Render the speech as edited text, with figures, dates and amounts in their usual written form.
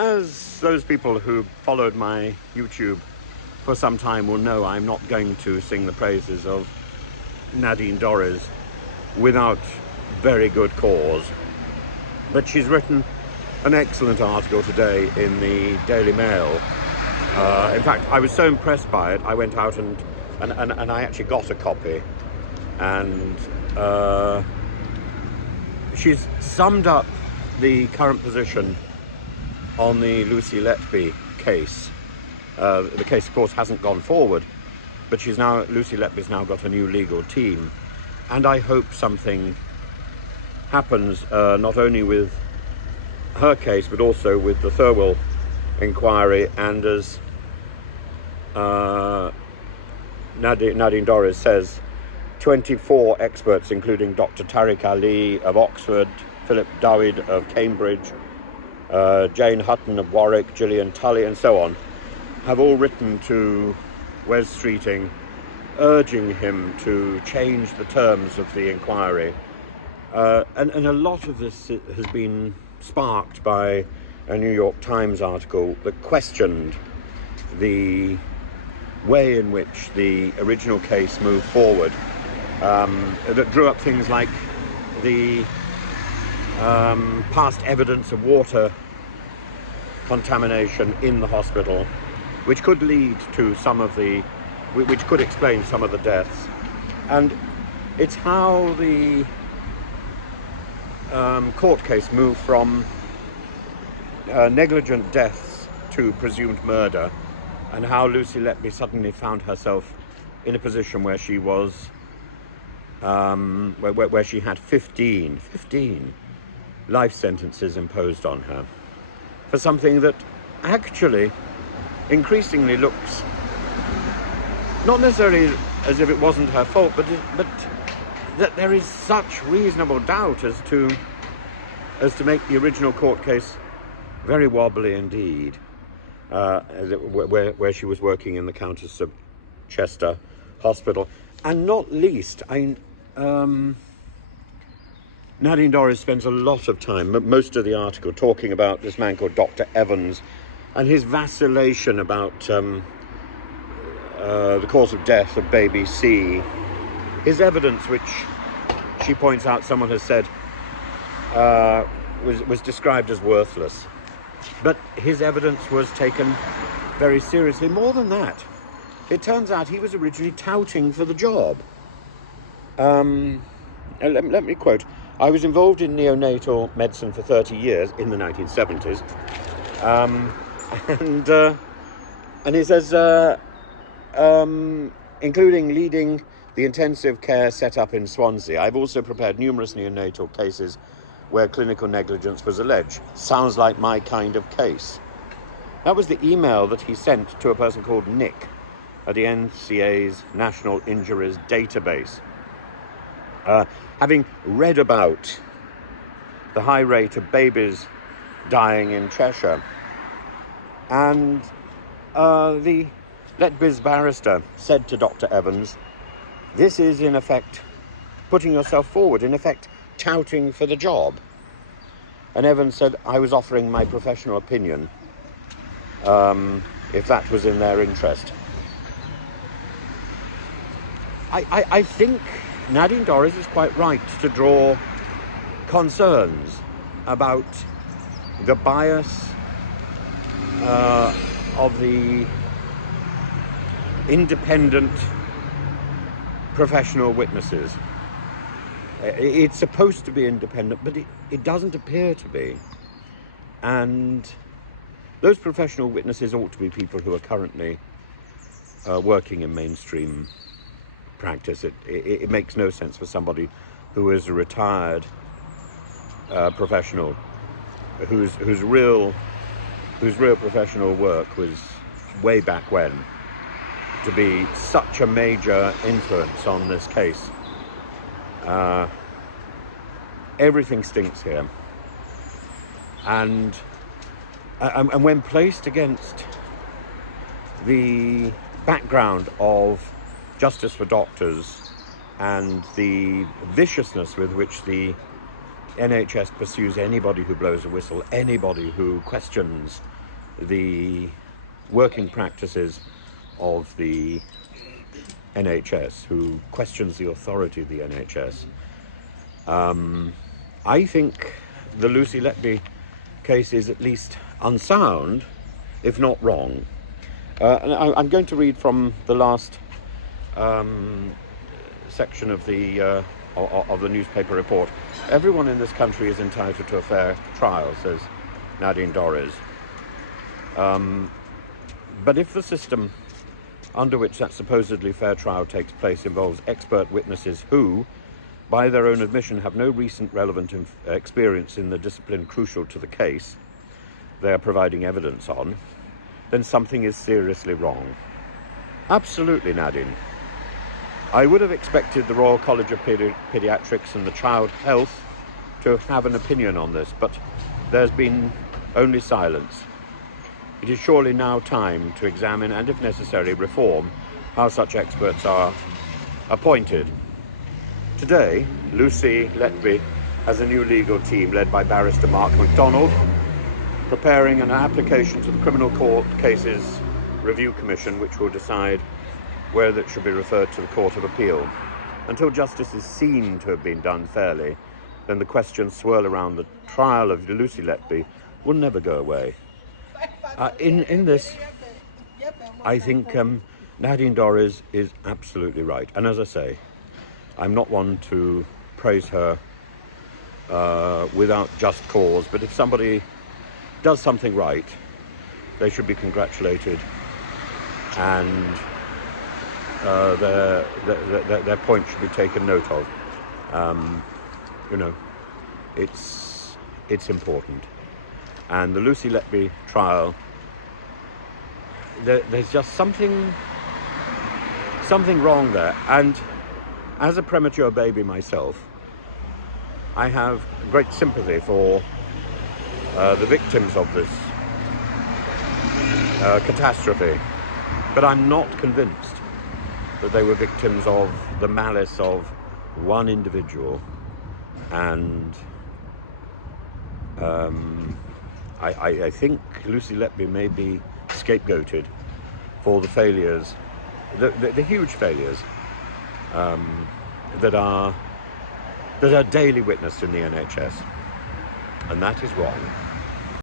As those people who followed my YouTube for some time will know, I'm not going to sing the praises of Nadine Dorries without very good cause. But she's written an excellent article today in the Daily Mail. In fact, I was so impressed by it, I went out and I actually got a copy. And she's summed up the current position on the Lucy Letby case. The case, of course, hasn't gone forward, but Lucy Letby's now got a new legal team. And I hope something happens, not only with her case, but also with the Thirlwell inquiry. And as Nadine Dorries says, 24 experts, including Dr. Tariq Ali of Oxford, Philip Dawid of Cambridge, Jane Hutton of Warwick, Gillian Tully, and so on, have all written to Wes Streeting, urging him to change the terms of the inquiry. And a lot of this has been sparked by a New York Times article that questioned the way in which the original case moved forward, that drew up things like the past evidence of water contamination in the hospital, which could lead to which could explain some of the deaths. And it's how the court case moved from negligent deaths to presumed murder, and how Lucy Letby suddenly found herself in a position where she was where she had 15 life sentences imposed on her for something that actually increasingly looks not necessarily as if it wasn't her fault, but that there is such reasonable doubt as to make the original court case very wobbly indeed, where she was working in the Countess of Chester Hospital. And not least, Nadine Dorries spends a lot of time, most of the article, talking about this man called Dr. Evans and his vacillation about the cause of death of baby C. His evidence, which she points out someone has said was described as worthless. But his evidence was taken very seriously. More than that, it turns out he was originally touting for the job. Let me quote. I was involved in neonatal medicine for 30 years in the 1970s. And he says, including leading the intensive care set up in Swansea, I've also prepared numerous neonatal cases where clinical negligence was alleged. Sounds like my kind of case. That was the email that he sent to a person called Nick at the NCA's National Injuries Database. Having read about the high rate of babies dying in Cheshire, and the Letby's barrister said to Dr. Evans, this is in effect putting yourself forward, in effect touting for the job. And Evans said, I was offering my professional opinion, if that was in their interest. I think Nadine Dorries is quite right to draw concerns about the bias of the independent professional witnesses. It's supposed to be independent, but it doesn't appear to be. And those professional witnesses ought to be people who are currently working in mainstream practice. It makes no sense for somebody who is a retired professional, whose real professional work was way back when, to be such a major influence on this case. Everything stinks here, and when placed against the background of justice for doctors and the viciousness with which the NHS pursues anybody who blows a whistle, anybody who questions the working practices of the NHS, who questions the authority of the NHS. I think the Lucy Letby case is at least unsound, if not wrong. And I'm going to read from the last section of the newspaper report. Everyone in this country is entitled to a fair trial, says Nadine Dorries. But if the system under which that supposedly fair trial takes place involves expert witnesses who, by their own admission, have no recent relevant experience in the discipline crucial to the case they are providing evidence on, then something is seriously wrong. Absolutely, Nadine. I would have expected the Royal College of Paediatrics and the Child Health to have an opinion on this, but there's been only silence. It is surely now time to examine and, if necessary, reform how such experts are appointed. Today, Lucy Letby has a new legal team led by barrister Mark MacDonald, preparing an application to the Criminal Court Cases Review Commission, which will decide whether it should be referred to the Court of Appeal. Until justice is seen to have been done fairly, then the questions swirl around the trial of Lucy Letby will never go away. In this, I think Nadine Dorries is absolutely right. And as I say, I'm not one to praise her without just cause, but if somebody does something right, they should be congratulated, and their point should be taken note of. You know, it's important. And the Lucy Letby trial, there's just something wrong there. And as a premature baby myself, I have great sympathy for the victims of this catastrophe. But I'm not convinced that they were victims of the malice of one individual. And I think Lucy Letby may be scapegoated for the failures, the huge failures that are daily witnessed in the NHS, and that is wrong.